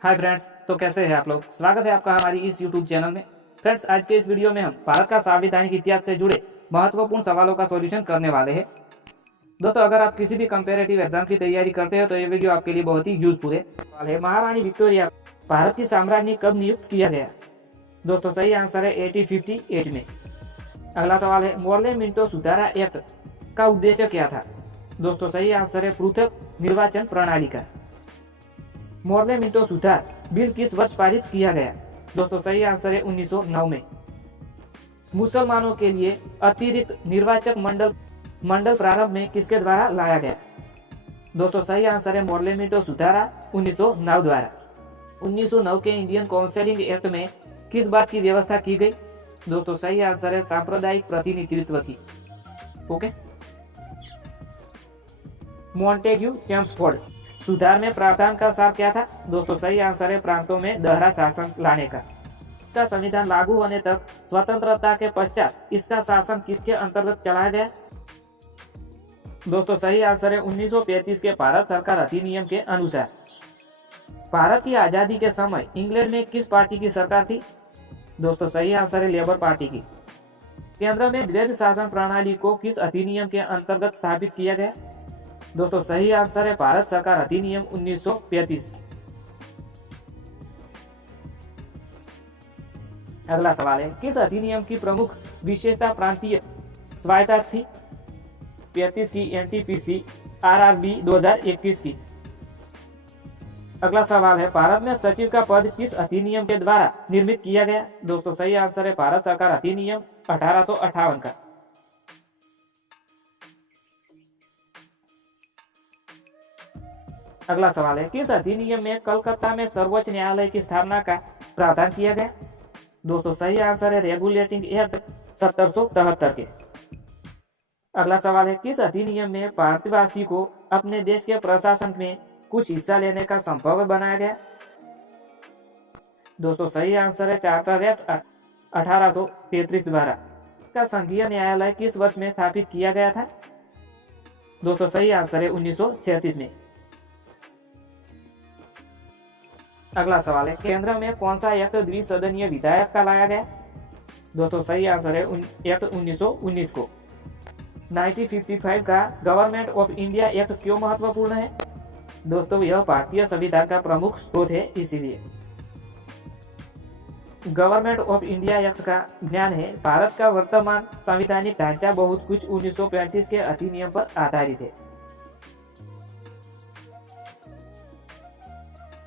Hi friends, तो कैसे हैं आप लोग। स्वागत है आपका हमारी इस यूट्यूब चैनल में। फ्रेंड्स, आज के इस वीडियो में हम भारत का संवैधानिक इतिहास से जुड़े महत्वपूर्ण सवालों का सॉल्यूशन करने वाले हैं। दोस्तों, अगर आप किसी भी कंपेरेटिव एग्जाम की तैयारी करते हो तो ये वीडियो आपके लिए बहुत ही यूजफुल है। सवाल है, महारानी विक्टोरिया भारत की साम्राज्ञी कब नियुक्त किया गया। दोस्तों, सही आंसर है 1858 में। अगला सवाल है, मोर्ले मिंटो सुधारा एक्ट का उद्देश्य क्या था। दोस्तों, सही आंसर है पृथक निर्वाचन प्रणाली का। मोर्ले मिंटो सुधार बिल किस वर्ष पारित किया गया। दोस्तों, सही आंसर है 1909 में। मुसलमानों के लिए अतिरिक्त निर्वाचक मंडल प्रारंभ में किसके द्वारा लाया गया। दोस्तों, सही आंसर है मोर्ले मिंटो सुधारा 1909 द्वारा। 1909 के इंडियन काउंसिलिंग एक्ट में किस बात की व्यवस्था की गई। दोस्तों, सही आंसर है सांप्रदायिक प्रतिनिधित्व की। ओके। मॉन्टेग्यू चेम्सफोर्ड सुधार में प्रावधान का सार क्या था। दोस्तों, सही आंसर है प्रांतों में दोहरा शासन लाने का संविधान लागू होने तक स्वतंत्रता के पश्चात इसका शासन किसके अंतर्गत चलाया गया। दोस्तों, सही आंसर है 1935 के भारत सरकार अधिनियम के अनुसार। भारत की आजादी के समय इंग्लैंड में किस पार्टी की सरकार थी। दोस्तों, सही आंसर है लेबर पार्टी की। केंद्र में द्वैध शासन प्रणाली को किस अधिनियम के अंतर्गत स्थापित किया गया। दोस्तों, सही आंसर है भारत सरकार अधिनियम 1935। अगला सवाल है, किस अधिनियम की प्रमुख विशेषता प्रांतीय स्वायत्तता थी। 35 की, एनटीपीसी, आरआरबी 2021 की। अगला सवाल है, भारत में सचिव का पद किस अधिनियम के द्वारा निर्मित किया गया। दोस्तों, सही आंसर है भारत सरकार अधिनियम 1858 का। अगला सवाल है, किस अधिनियम में कलकत्ता में सर्वोच्च न्यायालय की स्थापना का प्रावधान किया गया। दोस्तों, सही आंसर है रेगुलेटिंग एक्ट 1773 के। अगला सवाल है, किस अधिनियम में भारतवासी को अपने देश के प्रशासन में कुछ हिस्सा लेने का संभव बनाया गया। दोस्तों, सही आंसर है चार्टर एक्ट 1833 द्वारा। का संघीय न्यायालय किस वर्ष में स्थापित किया गया था। दोस्तों, सही आंसर है 1936 में। अगला सवाल है, केंद्र में कौन सा एक्ट द्विसदनीय विधायक का लाया गया। दोस्तों, सही आंसर है एक्ट 1919 को। 1955 का गवर्नमेंट ऑफ इंडिया एक्ट क्यों महत्वपूर्ण है। दोस्तों, यह भारतीय संविधान का प्रमुख स्रोत है, इसीलिए। गवर्नमेंट ऑफ इंडिया एक्ट का ज्ञान है, भारत का वर्तमान संवैधानिक ढांचा बहुत कुछ 1935 के अधिनियम पर आधारित है।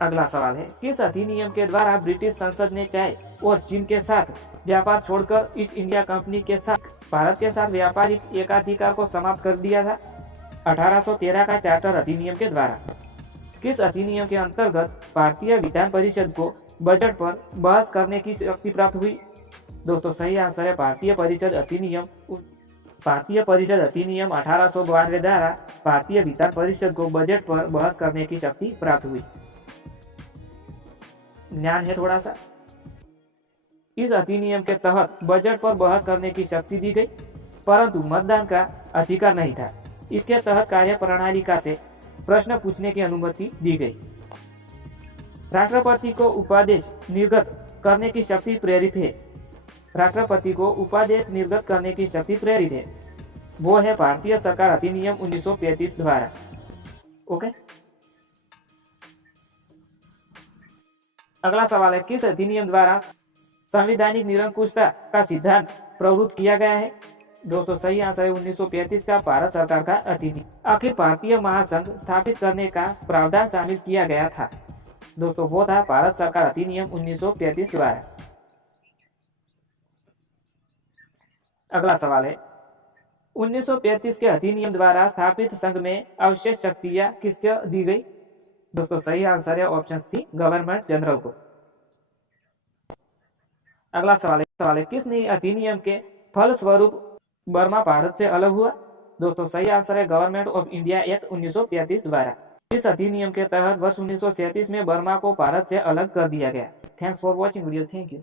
अगला सवाल है, किस अधिनियम के द्वारा ब्रिटिश संसद ने चाय और चीन के साथ व्यापार छोड़कर ईस्ट इंडिया कंपनी के साथ भारत के साथ व्यापारिक एकाधिकार को समाप्त कर दिया था। 1813 का चार्टर अधिनियम के द्वारा। किस अधिनियम के अंतर्गत भारतीय विधान परिषद को बजट पर बहस करने की शक्ति प्राप्त हुई। दोस्तों, सही आंसर है भारतीय परिषद अधिनियम 1892 द्वारा भारतीय विधान परिषद को बजट पर बहस करने की शक्ति प्राप्त हुई। ज्ञान है थोड़ा सा। इस अधिनियम के तहत बजट पर बहस करने की शक्ति दी गई, परंतु मतदान का अधिकार नहीं था। इसके तहत कार्यप्रणालिका से प्रश्न पूछने की अनुमति दी गई। राष्ट्रपति को उपादेश निर्गत करने की शक्ति प्रेरित है। राष्ट्रपति को उपादेश निर्गत करने की शक्ति प्रेरित है, वो है भारतीय सरकार अधिनियम 1935 द्वारा। ओके। अगला सवाल है, किस अधिनियम द्वारा संवैधानिक निरंकुशता का सिद्धांत प्रवृत्त किया गया है। दोस्तों, सही आंसर है 1935 का भारत सरकार का अधिनियम। आखिर भारतीय महासंघ स्थापित करने का प्रावधान शामिल किया गया था। दोस्तों, वो था भारत सरकार अधिनियम 1935 द्वारा। अगला सवाल है, 1935 के अधिनियम द्वारा स्थापित संघ में आवश्यक शक्तियां किसको दी गई। दोस्तों, सही आंसर है ऑप्शन सी, गवर्नमेंट जनरल को। अगला सवाल है, किस नए अधिनियम के फलस्वरूप बर्मा भारत से अलग हुआ। दोस्तों, सही आंसर है गवर्नमेंट ऑफ इंडिया एक्ट 1935 द्वारा। इस अधिनियम के तहत वर्ष 1937 में बर्मा को भारत से अलग कर दिया गया। Thanks for watching video. Thank you.